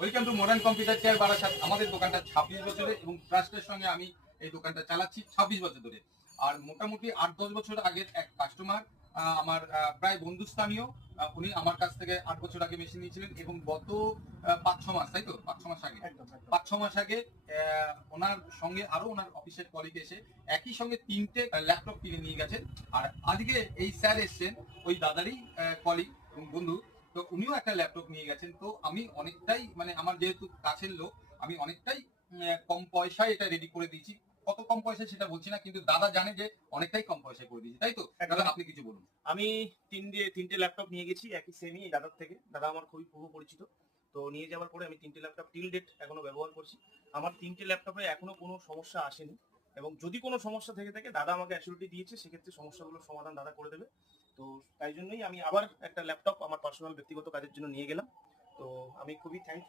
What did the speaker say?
Welcome to modern computer chair Barasat. আমাদের দোকানটা 26 বছরের এবং ট্রাস্টের সঙ্গে আমি এই দোকানটা চালাচ্ছি 26 বছর ধরে। আর মোটামুটি 8-10 বছর আগের এক কাস্টমার, আমার প্রায় বন্ধুস্থানীয়, উনি আমার কাছ থেকে 8 বছর আগে মেশিন নিয়েছিলেন এবং গত 5-6 মাস, তাই তো 5-6 মাস আগে, একদম একদম 5-6 মাস আগে ওনার সঙ্গে আরো ওনার অফিসের কলিগ এসে একই সঙ্গে 3টে ল্যাপটপ কিনে নিয়ে গেছেন। আর আজকে এই স্যার এসছেন ওই দাদারই কলিগ এবং বন্ধু, তো উনিও একটা ল্যাপটপ নিয়ে গেছেন। তো আমি অনেকটাই, মানে আমার যেহেতু কাছের লোক, আমি অনেকটাই কম পয়সায় এটা রেডি করে দিয়েছি। কত কম পয়সা সেটা বলছি না, কিন্তু দাদা জানে যে অনেকটাই কম পয়সায় করে দিয়েছি, তাই তো দাদা? আপনি কিছু বলুন। আমি তিনটে ল্যাপটপ নিয়ে গেছি একই সেমই দাদার থেকে। দাদা আমার খুবই পূর্ব পরিচিত। তো নিয়ে যাওয়ার পরে আমি 3টে ল্যাপটপ টিল ডেট এখনো ব্যবহার করছি। আমার 3টে ল্যাপটপে এখনো কোনো সমস্যা আসেনি, এবং যদি কোনো সমস্যা থেকে থাকে দাদা আমাকে অ্যাসিউরিটি দিয়েছে, সেক্ষেত্রে সমস্যাগুলোর সমাধান দাদা করে দেবে। তো তাই জন্যই আমি আবার একটা ল্যাপটপ আমার পার্সোনাল ব্যক্তিগত কাজের জন্য নিয়ে গেলাম। তো আমি খুবই থ্যাঙ্কফুল।